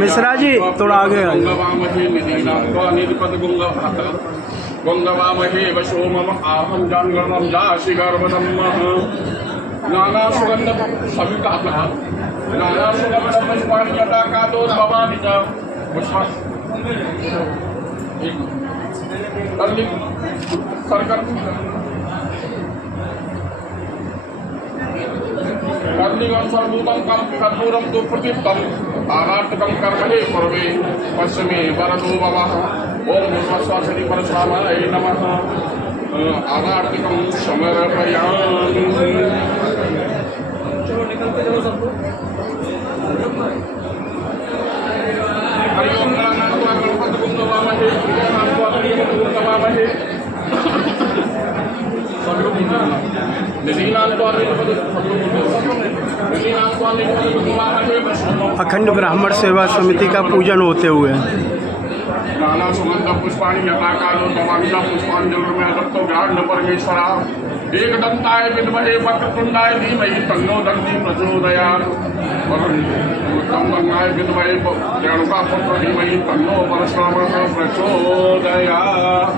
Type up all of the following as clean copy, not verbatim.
मिश्रा जी थोड़ा आगे गंगवामहे वशो मम आहम जानगणम जाशि गर्भदम नाना सुगंध सविता नाना सुगंध पुष्पाणि यथा कातो भवानि च पुष्पा सर्कल कर्णिकं सर्वभूतं कं कर्पूरं तु प्रदीप्तं आराटकं कर्मणे पूर्वे पश्चिमे वरदो भवः ओम भूस्वासनि परस्वामाय नमः आराटकं समर्पयामि। चलो निकलते चलो सबको। हरि ओम गणानात्वा गणपतिं नमामहे गणानात्वा गणपतिं नमामहे अखंड ब्राह्मण सेवा समिति का पूजन होते हुए नाना सुगंध पुष्पाणि यथा कालो नमामिना पुष्पांजलिर्मे दत्तो ज्ञान परमेश्वरा एकदंताय विद्महे वक्रतुंडाय धीमहि तन्नो दन्ति प्रचोदयात् गंगाय विद्महे रेणुका पुत्र धीमहि तन्नो परशुरामः प्रचोदयात्।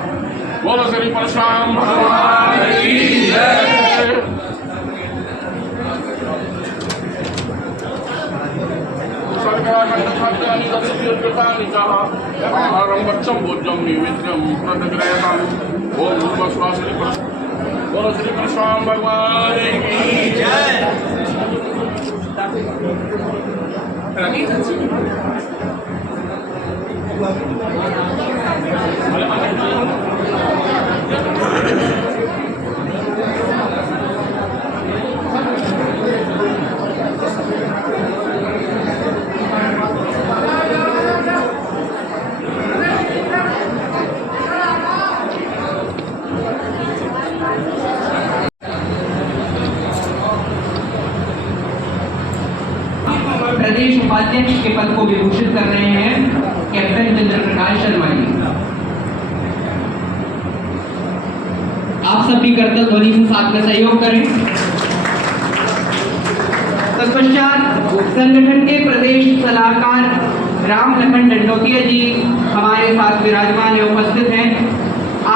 बोलो श्री परशुराम भगवान की जय। आहारं वच्चं भोज्यं नैवेद्यं प्रतिगृह्यताम् ओम भूस्वासनि बोलो श्री परशुराम भगवान की जय। प्रदेश उपाध्यक्ष के पद को विभूषित कर रहे हैं कैप्टन चंद्र प्रकाश शर्मा जी। आप सभी कर्तव्य ध्वनि से साथ में सहयोग करें। तत्पश्चात संगठन के प्रदेश सलाहकार राम लखन डंडोतिया जी हमारे साथ विराजमान एवं उपस्थित हैं।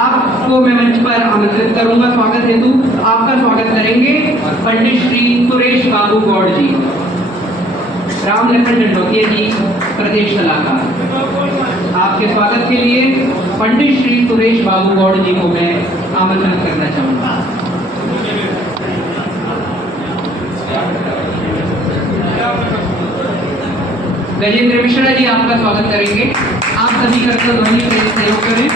आपको मैं मंच पर आमंत्रित करूंगा। स्वागत हेतु आपका स्वागत करेंगे पंडित श्री सुरेश बाबू गौड़ जी। राम लखन डंडोतिया जी प्रदेश सलाहकार, आपके स्वागत के लिए पंडित श्री सुरेश बाबू गौड़ जी को मैं आमंत्रित करना चाहूंगा। गजेंद्र मिश्रा जी आपका स्वागत करेंगे। आप सभी कर्तव्य ध्वनि से सहयोग करें।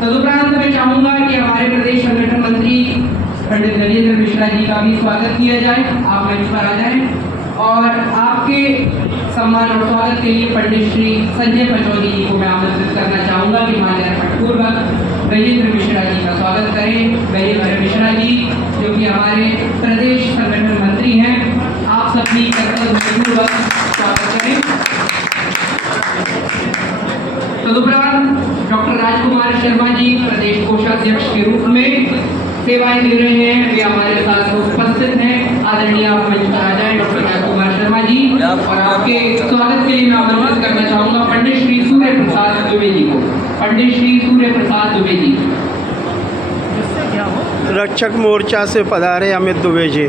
तदुपरांत मैं चाहूंगा कि हमारे प्रदेश संगठन मंत्री पंडित गजेंद्र मिश्रा जी का भी स्वागत किया जाए। आप मंच पर आ जाएं और आपके सम्मान और स्वागत के लिए पंडित श्री संजय पचौरी जी को मैं आमंत्रित करना चाहूंगा कि माल्यार्पणपूर्वक गजेंद्र मिश्रा जी का स्वागत करें। गजेंद्र मिश्रा जी जो कि हमारे प्रदेश संगठन मंत्री हैं, आप सभी कर्तव्यपूर्वक स्वागत करें। तदुपरांत डॉक्टर राजकुमार शर्मा जी प्रदेश कोषाध्यक्ष के रूप में सेवाएं दे रहे हैं, वे हमारे साथ उपस्थित हैं। आदरणीय आप मंच पर आ जाएं डॉक्टर राजकुमार शर्मा जी। और आपके स्वागत के लिए मैं आमंत्रित करना चाहूंगा पंडित श्री सूर्य प्रसाद दुबे जी को। पंडित श्री सूर्य प्रसाद दुबे जी। रक्षक मोर्चा से पधारे अमित दुबे जी।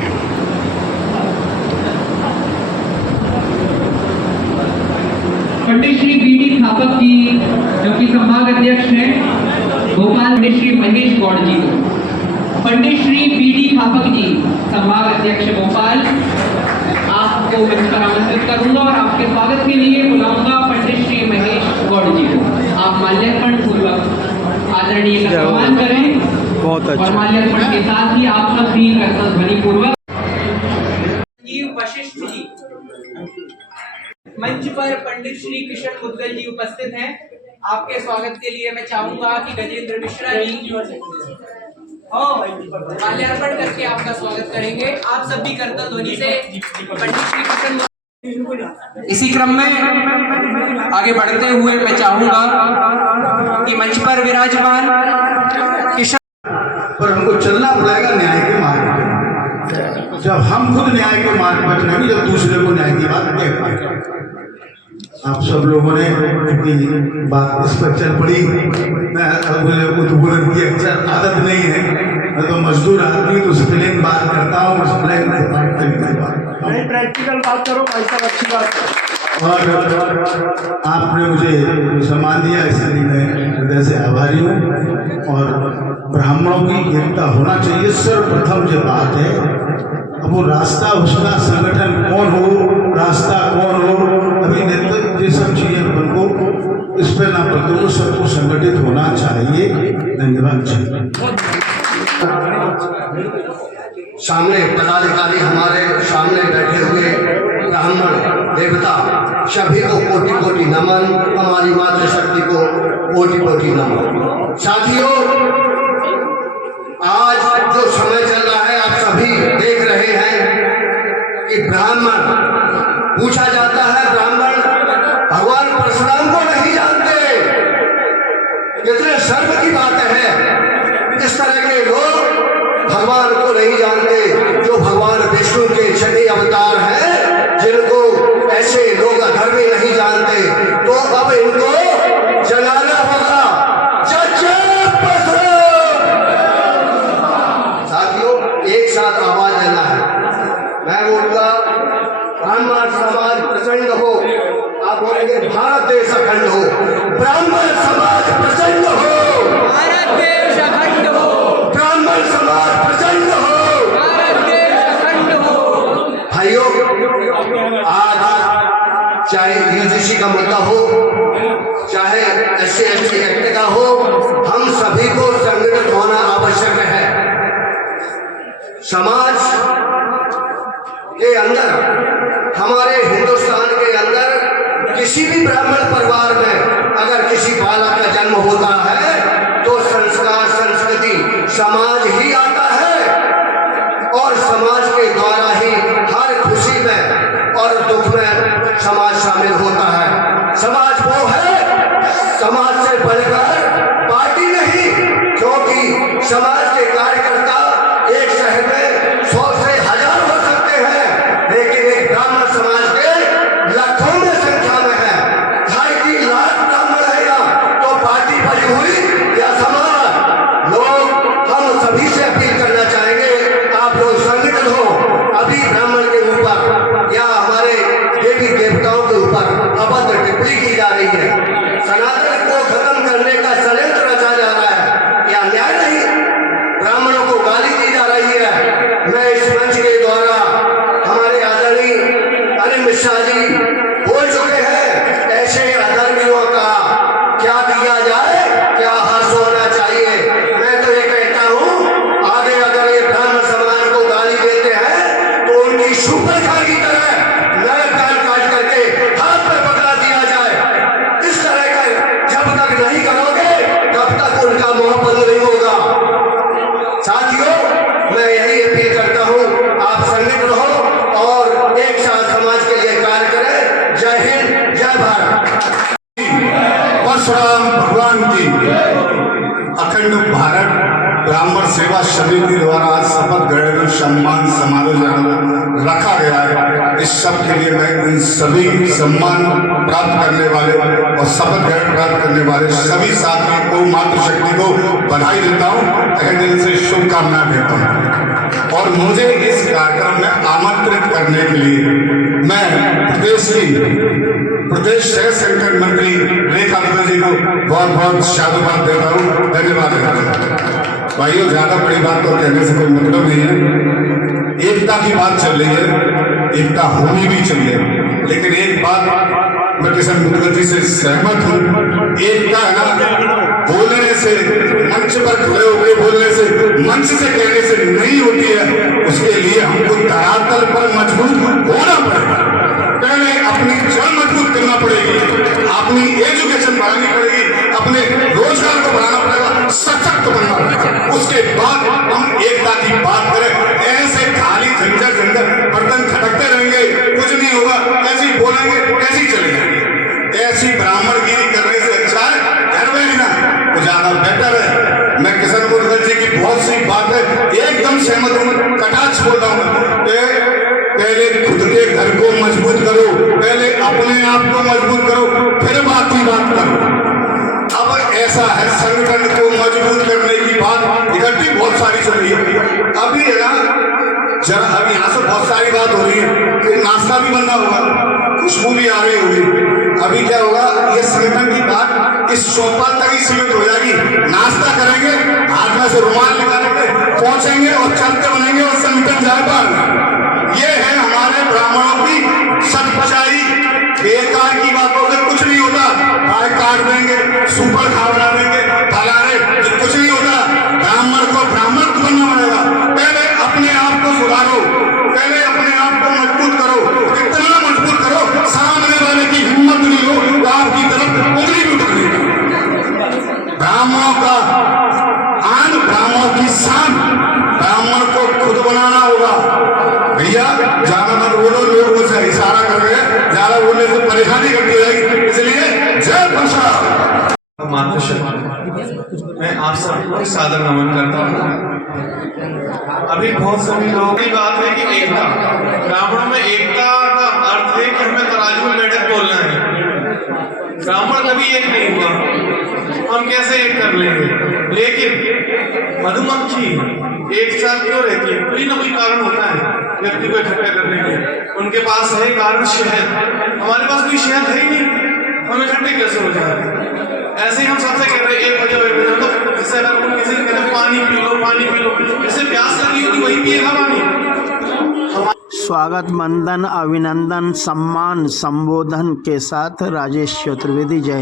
पंडित श्री बीडी थापक जी जो कि संभाग अध्यक्ष हैं भोपाल। पंडित श्री महेश गौड़ जी को। पंडित श्री बीडी थापक जी संभाग अध्यक्ष भोपाल, आपको मंच पर आमंत्रित करूंगा और आपके स्वागत के लिए बुलाऊंगा पंडित श्री महेश गौड़ जी को। आप माल्यार्पण पूर्वक आदरणीय का सम्मान करें। बहुत अच्छा। और माल्यार्पण के साथ ही आप सब भी कर्तव्य ध्वनि पूर्वक वशिष्ठ जी मंच पर पंडित श्री किशन मुद्गल जी उपस्थित हैं। आपके स्वागत के लिए मैं चाहूंगा कि गजेंद्र मिश्रा जी माल्यार्पण करके आपका स्वागत करेंगे। आप सब भी करतल ध्वनि से पंडित श्री किशन। इसी क्रम में आगे बढ़ते हुए मैं चाहूंगा कि मंच पर विराजमान किशन। पर हमको चलना पड़ेगा न्याय के मार्ग पर। जब हम खुद न्याय के मार्ग पर नहीं, जब दूसरे को न्याय की बात कह पाएंगे। आप सब लोगों ने अपनी बात इस पर चल पड़ी। मैं बुलंद की अक्सर आदत नहीं है, मैं तो मजदूर आदमी तो स्प्लेन बात करता हूँ, स्प्लेन नहीं प्रैक्टिकल बात करो भाई साहब, अच्छी बात। और आपने मुझे सम्मान दिया, इसलिए मैं हृदय से आभारी हूँ। और ब्राह्मणों की एकता होना चाहिए, सर्वप्रथम जो बात है। अब वो रास्ता, उसका संगठन कौन हो, रास्ता कौन हो, अभी नेतृत्व ये सब चीजें उनको इस पर ना पड़ते, वो सबको संगठित होना चाहिए। धन्यवाद जी। सामने पदाधिकारी हमारे सामने बैठे हुए ब्राह्मण देवता सभी को कोटि कोटि नमन, हमारी मातृशक्ति को कोटि कोटि नमन। साथियों, आज जो समय चल रहा है आप सभी देख रहे हैं कि ब्राह्मण पूछा जाता है, ब्राह्मण भगवान परशुराम को नहीं जानते। कितने शर्म की बात है, इस तरह के लोग भगवान को नहीं जानते, जो भगवान विष्णु के 6 अवतार हैं, जिनको ऐसे लोग अधर्मी नहीं जानते, तो अब इनको जलाना होगा। साथियों, एक साथ आवाज देना है। मैं बोलूंगा ब्राह्मण समाज प्रचंड हो, आप बोलेंगे भारत देश अखंड हो। ब्राह्मण समाज प्रचंड हो, भारत देश अखंड हो, ब्राह्मण समाज प्रचंड हो, भारत देश अखंड हो। भाइयों, आज चाहे यूजीसी का मुद्दा हो, चाहे SC/ST एक्ट का हो, हम सभी को संगठित होना आवश्यक है। समाज के अंदर, हमारे हिंदुस्तान के अंदर किसी भी ब्राह्मण परिवार में अगर किसी बालक का जन्म होता है तो संस्कार, संस्कृति, समाज ही आता है और समाज के द्वारा ही हर खुशी में और दुख में समाज शामिल होता है। समाज वो है, समाज से बढ़कर पार्टी नहीं, क्योंकि समाज के कार्यकर्ता एक शहर में 100 से 1000 हो सकते हैं, लेकिन एक ब्राह्मण समाज के लाखों में संख्या में है। 2.5 लाख ब्राह्मण है यहाँ, तो पार्टी बनी हुई या समाज? लोग, हम सभी से अपील करना चाहेंगे, आप लोग संगठित हो। अभी ब्राह्मण के ऊपर या हमारे देवी देवताओं के ऊपर अभद्र टिप्पणी की जा रही है, सनातन को खत्म करने का षड्यंत्र रचा जा रहा है। क्या न्याय नहीं? ब्राह्मणों को गाली दी जा रही है। मैं इस मंच के द्वारा हमारे आदरणीय अनिल मिश्रा जी बोल चुके हैं, ऐसे अधर्मियों का क्या किया जाए, क्या हर्ष होना चाहिए। मैं तो ये कहता हूँ, आगे अगर ये ब्राह्मण समाज को गाली देते हैं तो उनकी शूर्पणखा की तरह नर कान काट करके हाथ पर पकड़ा दिया जाए। इस तरह का जब तक नहीं करोगे तब तक उनका मोह बंद नहीं होगा। साथियों, मैं यही अपील करता हूँ, आप संगठित रहो और एक साथ समाज के लिए कार्य करें। जय हिंद, जय भारत। परशुराम भगवान की अखंड भारत ब्राह्मण सेवा समिति द्वारा आज शपथ ग्रहण सम्मान समारोह रखा गया है। इस सब के लिए मैं इन सभी सम्मान प्राप्त करने वाले और शपथ ग्रहण प्राप्त करने वाले सभी साथियों को, मातृशक्ति को बधाई देता हूँ, तहे दिल से शुभकामनाएं देता हूँ। और मुझे इस कार्यक्रम में आमंत्रित करने के लिए मैं प्रदेश सह संगठन मंत्री रेखा दुबे जी को बहुत बहुत साधुवाद देता हूँ, धन्यवाद देता हूँ। भाइयों, ज्यादा बड़ी बात तो कहने से कोई मतलब नहीं है। एकता की बात चल रही है, एकता होनी भी चाहिए, लेकिन एक बात मैं किशन मुद्गल जी से सहमत हूँ, एकता है ना, बोलने से, मंच पर खड़े होकर बोलने से, मंच से कहने से नहीं होती है। उसके लिए हमको धरातल पर मजबूत होना पड़ेगा। पहले अपनी जड़ मजबूत करना पड़ेगी, अपनी एजुकेशन बढ़ानी पड़ेगी, अपने रोजगार को बढ़ाना पड़ेगा, सशक्त बनना पड़ेगा। उसके बाद हम एकता की बात करें। ऐसे खाली झंझट झंझट बर्तन खटकते रहेंगे, कुछ नहीं होगा, ऐसे ही बोलेंगे, कैसे ही चले जाएंगे। ऐसी ब्राह्मणगिरी करने से अच्छा है घर में रहना, तो ज्यादा बेटर है। मैं किशन मुदगल जी की बहुत सी बात है एकदम सहमत हूँ, कटाक्ष बोल रहा हूँ। पहले खुद के घर को मजबूत करो, पहले अपने आप को मजबूत करो, फिर बाकी बात करो। अब ऐसा है, संगठन को मजबूत करने की बात इकट्ठी बहुत सारी चल रही है। अभी है ना, जरा अभी यहाँ से बहुत सारी बात हो रही है कि नाश्ता भी बनना होगा, खुशबू भी आ रही होगी। अभी क्या होगा, ये संगठन की बात इस चौपाल तक ही सीमित हो जाएगी। नाश्ता करेंगे, हाथ में से रुमाल निकालेंगे, पहुंचेंगे और चलते बनेंगे और संगठन जाए पाएंगे। ये है हमारे ब्राह्मणों की सच्चाई। बेकार की बातों से कुछ नहीं होता। गाय काट देंगे, सुपर खा बना देंगे, फलाने, कुछ नहीं होता। ब्राह्मण को ब्राह्मण बनना पड़ेगा। पहले अपने आप को सुधारो, पहले अपने आप को मजबूत करो। इतना मजबूत करो सामने वाले की हिम्मत नहीं हो तो आपकी तरफ उंगली भी उठाने की। ब्राह्मणों का आन, ब्राह्मणों की शान, ब्राह्मण को खुद बनाना होगा। भैया ज्यादा मत बोलो, लोग मुझसे इशारा कर रहे हैं, ज्यादा बोलने से परेशानी करती रहेगी, इसलिए जय भाषा। मैं आप सबको सादर नमन करता हूँ। अभी बहुत सभी लोगों की बात है कि एकता, ब्राह्मणों में एकता का अर्थ है कि हमें तराजू में बैठक बोलना है। ब्राह्मण कभी एक नहीं हुआ, हम कैसे एक कर लेंगे। लेकिन मधुमक्खी एक साथ क्यों रहती है? कोई ना कोई कारण होता है व्यक्ति को इकट्ठा करने के। उनके पास है कारण शहद, हमारे पास कोई शहद है ही नहीं, हम इकट्ठे कैसे हो जाए? ऐसे ही हम सबसे कह रहे हैं एक बजे तो जैसे अगर हम किसी कहते हैं पानी पी लो, पानी पी लो, जैसे प्यास लगी होगी वही पिएगा पानी। स्वागत, वंदन, अभिनंदन, सम्मान, संबोधन के साथ राजेश चतुर्वेदी। जय।